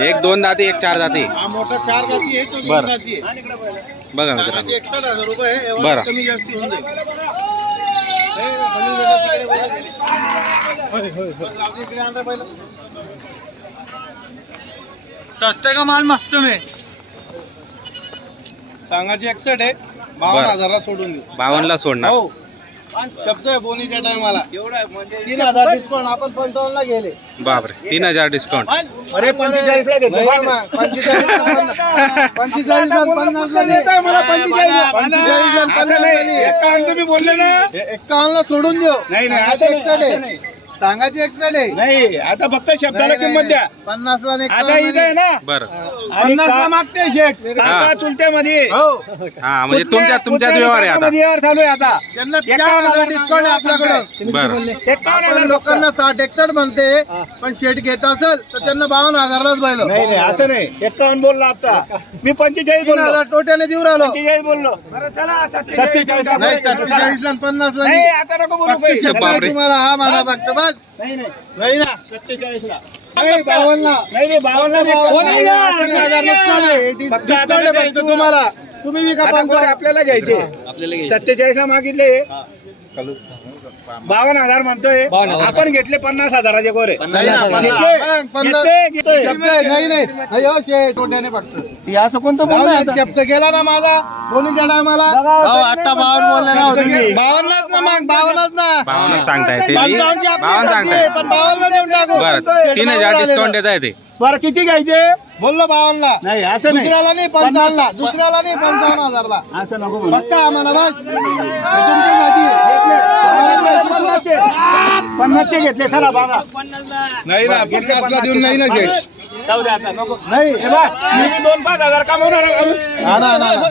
एक दोन दाती एक चार हा मोठा चार जाती आहे तो दोन बरं. जाती आहे बघा मित्रांनो एकसष्ट हजार रुपये आहे, एवढं बरं. कमी जास्त होऊन जाईल हे, तिकडे. आपल्या इकडे पहिलं. सस्ते का माल मस्त में सांगाचे एकसठ आहे बावन्न बरं. हजारला सोडून देऊ. बावनला सोडणार. हो. शब्द आहे बोनीच्या टायमाला. तीन हजार डिस्काउंट आपण पंचावन्न ला गेले. बापरे तीन हजार डिस्काउंट अरे पंचेचाळीस पंचेचाळीस ला पन्नास- पंचेचाळीस पन्नास एक्कावन्न ला सोडून देऊ. एकसठ आहे सांगाचे एकसठ आहे. नाही आता फक्त शब्दाला नाही, किंमत नाही, द्या. पन्नास ला नाही, आता इथे आहे नाही. ना बर पन्नास ला मागते शेठ. काका चुलत्यामध्ये? हो. हा म्हणजे तुमच्या तुमच्याच व्यवहार आहे आता. व्यवहार चालू आहे आता? त्यांना चार हजार डिस्काउंट आहे आपल्याकडून बर. एकावन्न आपण हजार लोकांना साठ एकसठ म्हणते पण शेट घेत असेल तर त्यांना बावन्न हजारलाच पाहिलं नाही नाही असं नाही. एकावन्न बोललो आता. मी पंचेचाळीस तीन बोललो. हजार टोट्याने देऊ राहिलो. पंचेचाळीस बोललो. सत्तेचाळीस नाही सत्तेचाळीस ला पन्नास ला नाही नाही. आता नको बोलू काही. शब्द आहे बापरे. तुम्हाला हा म्हणा फक्त बस. नाही नाही. नाही ना? सत्तेचाळीस ला. नाही बावन्न ला. नाही नाही बावन्न नुकसान आहे. फक्त डिस्काउंट आता आहे फक्त तुम्हाला. तुम्ही विका पंचावन्न आपल्याला घ्यायचे? सत्तेचाळीस ला मागितले. बावन्न हजार म्हणतोय. आपण घेतले पन्नास हजाराचे गोरे. नाही नाही नाही. नाही शेठ टोट्याने फक्त हे असं कोणतं बोलणं आता? शब्द गेला ना माझा टायमाला. आता बावन्न बोलले ना हो तुम्ही. बावन्नच ना मग बावन्नच ना. बावन्न सांगताय ते. पंचावन्नची आपली बावन्न गलती सांगताय. आहे, पण बावन्न देऊन टाकू. बर तीन हजार डिस्काउंट. देत आहे ते. बरं किती घ्यायचे? बोललो बावन्नला. नाही असं नाही. दुसऱ्याला नाही पंचावन्नला. दुसऱ्याला नाही पंचावन्न हजारला. असं नको बोलू. फक्त आम्हाला बस. हे तुमच्यासाठी पन्नासचे पन्नासचे घेतले चला बघा नाही ना पन्नासला देऊन नाही ना शेठ. जाऊ दे आता नको. नाही. हे बघ, मी बी दोन पाच हजार कमवणार आहे. हा ना, ना, ना.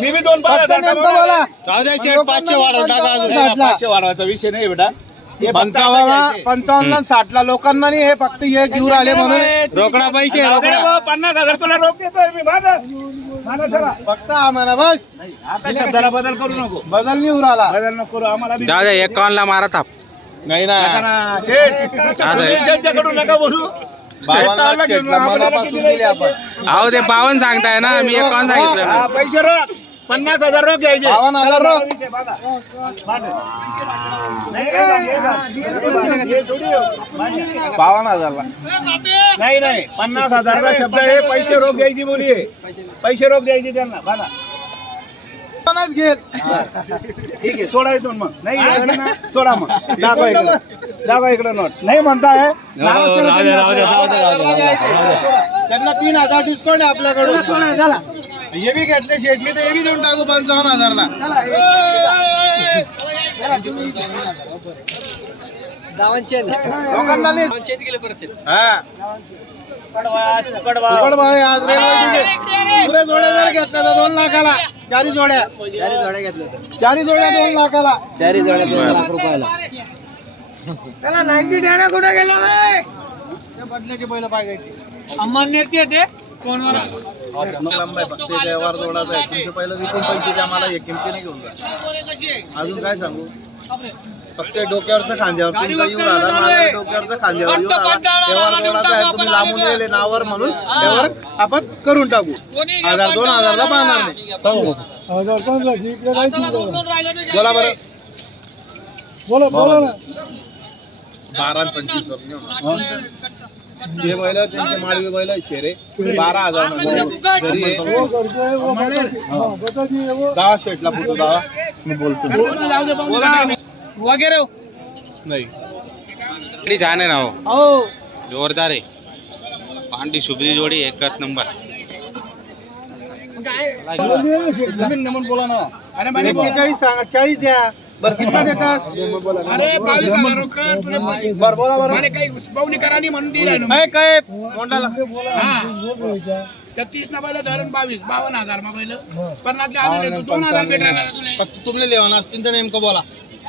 मी बी दोन पाच फक्त हजार नेमकं कमवणार बोला. आहे. जाऊ द्या शेठ पाचशे वाढवून टाका अजून. नाही, पाचशे वाढवायचा विषय नाही बेटा. पंचावन्न. पंचावन्न साठला लोकांना नाही हे फक्त हे घेऊन आले म्हणून. रोकडा पैसे रोकडा. पन्नास हजार तुला रोख देतोय मी फक्त आम्हाला बस. आता शब्दाला बदल करू नको. बदल नाही उराला बदल नको करू आम्हाला बी- जाऊ द्या एकावन्न ला मारा थाप. नाही ना. त्यांच्याकडून नका बोलू. बावन्न मनापासून दिले आपण. अहो ते बावन्न सांगताय ना मी एकावन्न सांगितलं. पैसे रोख. पन्नास हजार रोख घ्यायचे. बावन्न हजार रोख. बावन्न हजारला. नाही नाही. पन्नास हजारचा शब्द आहे. पैसे रोख द्यायची बोली. पैसे रोख द्यायचे त्यांना. घेल. ठीक आहे सोडा इथून मग. नाही घ्यायचं सोडा मग. दाखवा इकडं दाखवा इकडं नोट. नाही म्हणताय? त्यांनी तीन हजार डिस्काउंट आहे आपल्याकडून. हे बी घेतले शेटली तर हे बी देऊन टाकू पंचावन्न हजारला. लोकांना नाही. हा. फुकट भाव आहे आज रेल्वे पुरे जोड्या जर घेतल्या तर दोन लाखाला. चारी जोड्या. चारी जोड्या दोन लाखाला. लंबाई फक्त एक व्यवहार जोडाचा आहे. तुमचे पहिलं विकून पैसे द्या मला हे किमतीने घेऊन जा. अजून काय सांगू? फक्त डोक्यावरचं खांद्यावर. तुमचा येऊन आला माझ्या डोक्यावरचं खांद्यावर येऊन आला. व्यवहार जोडाचा आहे तुम्ही लांबून येले नावावर म्हणून व्यवहार आपण करून टाकू. हजार दोन हजारला पाहणार नाही. बोला बरं. बोला बोला ना. बारा पंचवीस. हे बैल त्यांचे माळवी बैल शेरे. बारा हजार. घरी आहे. दहा शेटला फुटो दहा मी बोलतो. बोला. वगैरे. नाही. छान आहे ना हो. जोरदार आहे. पांडी शुभरी जोडी एकच नंबर. नमन बोला ना. अरे बेचाळीस सांगा चाळीस द्या. बरं कितना देतास? अरे बावीस हजार रुपये तुला बरं बोला बरं मला काही बावली करानी म्हणून दे राहिलो काय काय मोंडाला. हा. छत्तीस ना पहिलं धरून बावीस. बावन्न हजार मा पहिलं पन्नासले आलेले तू दोन हजार भेटायला तुला. तुमने लेवाना असतील तर नेमकं बोला.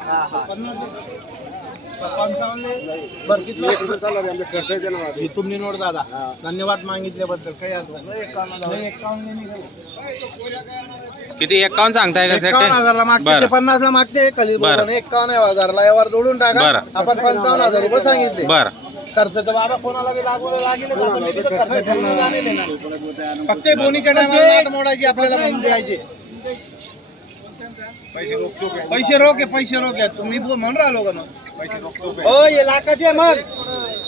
हो. हे तुम्ही नोट दादा धन्यवाद मागितल्याबद्दल काही. किती? एकावन्न सांगताय का हजारला सेट मागते बरं. पन्नास ला मागते खाली बरं. बोलून एकावन्न हजारला यावर जोडून टाका. बरं. आपण पंचावन्न हजार रुपये सांगितले. बरं. खर्च तर बाबा कोणाला बी लागू लागेल फक्त बोनीच्या टायमाला नाट मोडायची आपल्याला म्हणून द्यायचे. पैसे रोख आहे. पैसे रोख आहे तुम्ही बोल म्हणून राहिलो का मग? हो हे लाखाचे मग.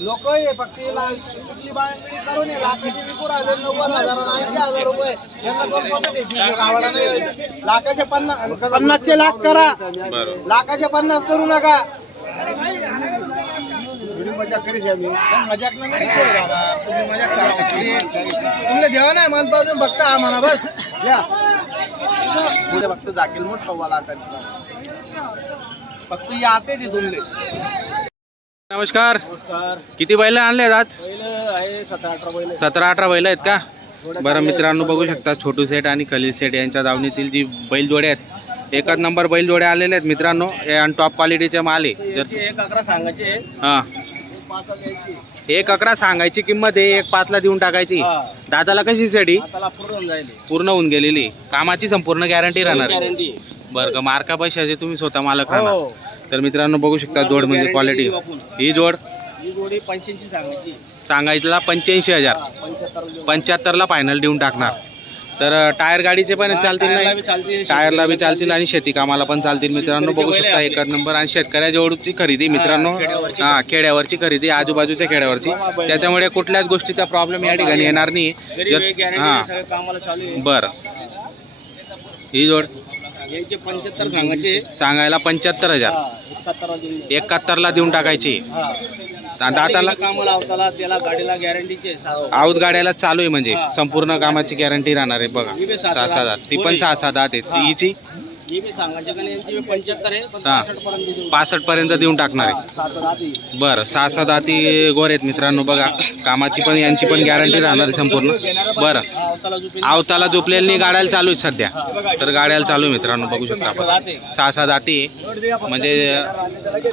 लोक हे फक्त हे ला- कुठली बाळगणी करून हे लाखाचे विकू राहिले नव्वद हजार आणि ऐंशी हजार रुपये. यांना दोन पोतं द्यायची. गावाला नाही लाखाचे पन्नास पन्नासचे लाख करा. लाखाचे पन्नास करू नका. मजाक नाही बाबा. तुम्ही मजाक सारखं केली. तुमले देवा नाही मनपासून फक्त हा म्हणा बस. या. पुढे फक्त मग सव्वा लाखाची फक्त या आते ते तुमले नमस्कार. किती बैल आणले आज? आहे सतरा अठरा बैल सतरा अठरा बैल आहेत का? बरं मित्रांनो बघू शकता छोटू सेठ आणि खलील सेठ यांच्या दावणीतील जी बैल जोड्या आहेत एकच नंबर बैल जोड्या आलेले आहेत मित्रांनो. आणि टॉप क्वालिटीचे माल आहे. जर एक अकरा सांगायचे. हां. एक अकरा सांगायची किंमत आहे एक पाचला देऊन टाकायची. दादाला कशी सेठी त्याला पूर्ण जाईल. पूर्ण होऊन गेलेली. कामाची संपूर्ण गॅरंटी राहणार. गॅरंटी बरं का मार्का पैशाचे तुम्ही स्वतः मालक राहणार. तर मित्रांनो बघू शकता जोड म्हणजे क्वालिटी ही जोड? ही जोडी पंच्याऐंशी सांगायची. सांगायला पंच्याऐंशी हजार. पंच्याहत्तर पंच्याहत्तरला फायनल देऊन टाकणार. तर टायर गाडीचे पण चालतील नाही. टायरला बी चालतील आणि शेती कामाला पण चालतील मित्रांनो. बघू शकता एकच नंबर. आणि शेतकऱ्याजवळची खरेदी मित्रांनो हा खेड्यावरची खरेदी आजूबाजूच्या खेड्यावरची. त्याच्यामुळे कुठल्याच गोष्टीचा प्रॉब्लेम या ठिकाणी येणार नाही. हा. बरं. ही जोड. पंच्याहत्तर सांगायचे. सांगायला पंच्याहत्तर हजार. एकाहत्तरला देऊन टाकायची. दाताला कामाला अवताला त्याला गाडीला गॅरंटीचे आऊत गाड्याला चालू आहे म्हणजे संपूर्ण कामाची गॅरंटी राहणार आहे बघा. सहा सहा दात. ती पण सहा सहा दात आहे. ती हिची बी सांगायचे का यांची पंच्याहत्तर आहे पण हा. पासष्ट पर्यंत देऊ. पासष्ट पर्यंत देऊन टाकणार आहे. बरं सहा सहा दाती गोर आहेत मित्रांनो बघा. कामाची पण यांची पण गॅरंटी राहणार आहे संपूर्ण. बरं. अवताला झुपे आवताला झोपलेली गाड्याला चालू आहे सध्या. तर गाड्याला चालू आहे मित्रांनो बघू शकता आपण. सहा दाती आहे. म्हणजे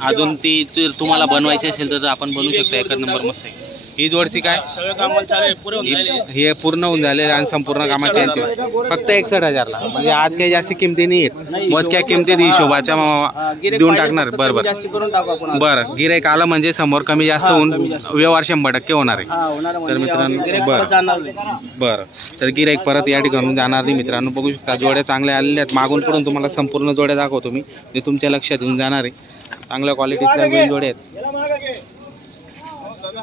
अजून ती ती तुम्हाला बनवायची असेल तर आपण बनवू शकता. एकच नंबर मस्त आहे. ही जोडची काय? सगळं कामाला चालू आहे. पुरे होऊन जायले. ही हे पूर्ण होऊन झालेलं आणि संपूर्ण कामाची यांची. फक्त एकसठ हजारला. म्हणजे आज काही जास्त किमती नाही आहेत. मोजक्या किमतीत हिशोबाच्या हा, गिऱ्हाईक देऊन पाहिजे टाकणार. बरं कमी बरं. जास्त करून टाकू आपण बरं. गिराईक आलं म्हणजे समोर कमी जास्त होऊन व्यवहार शंभर टक्के होणार आहे. हा होणार तर म्हणजे मित्रांनो गिऱ्हाईक बरं. परत जाणार नाही. बरं. तर गिराईक परत या ठिकाणून जाणार नाही मित्रांनो. बघू शकता जोड्या चांगल्या आलेल्या आहेत. मागून पुढून तुम्हाला संपूर्ण जोड्या दाखवतो मी. ते तुमच्या लक्षात येऊन जाणार आहे. चांगल्या क्वालिटीच्या बैल जोड्या आहेत.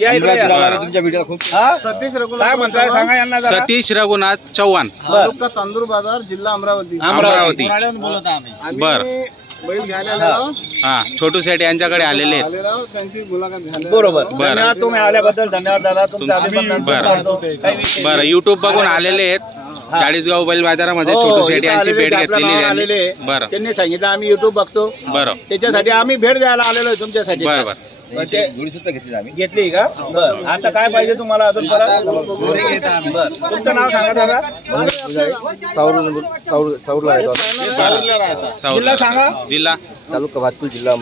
या. या. इकडे या. बरं. सतीश काय म्हणताय? सांगा यांना जरा. सतीश रघुनाथ चव्हाण. तालुका चांदूर बाजार जिल्हा अमरावती. अमरावती. बोलत आम्ही. बर. बैल घ्यायला आलेलो हा छोटू सेठ यांच्याकडे आलेले आहेत. आलेलो त्यांची मुलाखत घ्यायला. बरोबर. बरं. धन्यवाद तुम्ही आल्याबद्दल धन्यवाद दादा. तुमचा तुम- अभिनंदन बरं. करतो. काही विषय बरं. युट्यूब बघून आलेले आहेत. चाळीसगाव बैल बाजारामध्ये हो, छोटू सेठ इथं यांची आलेले भेट आपल्या घेतलेली गावाला आहे आलेले. त्यांनी. आहे. बरं. त्यांनी सांगितलं आम्ही युट्यूब बघतो. बरं. त्याच्यासाठी आम्ही भेट द्यायला आलेलो आहे तुमच्यासाठी. बरं बरं. म्हणजे घेतली का? बरं. आता काय पाहिजे तुम्हाला अजून परत? बरं. तुमचं नाव सांगा दादा साऊला. जिल्हा सांगा. जिल्हा. तालुका भातपूर जिल्हा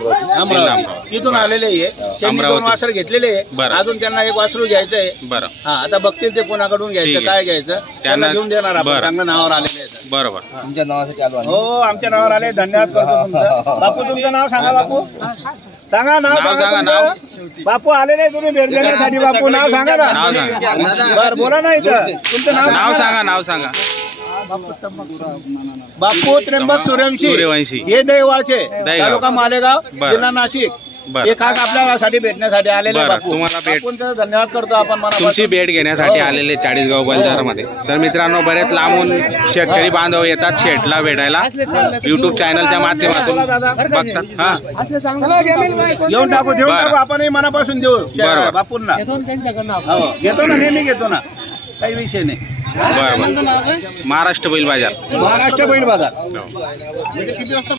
अमरावती. तिथून आलेले आहे. त्यांनी दोन अमरावती. वासर घेतलेले आहे. बरं. अजून त्यांना एक वासरू घ्यायचं आहे बरं. हा आता बघतील ते कोणाकडून ठीक घ्यायचं आहे. काय घ्यायचं. त्यांना घेऊन देणार आपण. बरं. चांगलं नावावर आलेले बरोबर. तुमच्या नावासाठी आलो आम्ही. हो आमच्या नावावर आले. धन्यवाद करतो तुमचं. बापू तुमचं नाव सांगा बापू. सांगा नाव नाव सांगा सांगा, तुमचं. बापू आलेले तुम्ही भेट देण्यासाठी बापू. नाव सांगा ना. नाव सांगा. बर बोला ना इथं. तुमचं नाव नाव सांगा नाव सांगा. बापू त्र्यंबक सूर्यवंशी सूर्यवंशी. हे दैवाचे. तालुका मालेगाव. जिल्हा नाशिक. हे खास आपल्यासाठी भेटण्यासाठी आलेले तुम्हाला भेट- आपण धन्यवाद करतो आपण तुमची भेट घेण्यासाठी आलेले चाळीसगाव बाजारामध्ये. तर मित्रांनो बरेच लांबून शेतकरी बांधव येतात शेटला भेटायला. युट्यूब चॅनलच्या माध्यमातून बघतात. हा. घेऊन टाकू देऊन. टाकू. आपणही मनापासून देऊ. बापूंना. हो, घेतो ना नेहमी घेतो ना. काही विषय नाही. बरं बरं. महाराष्ट्र बैल बाजार. महाराष्ट्र बैल बाजार. किती वाजता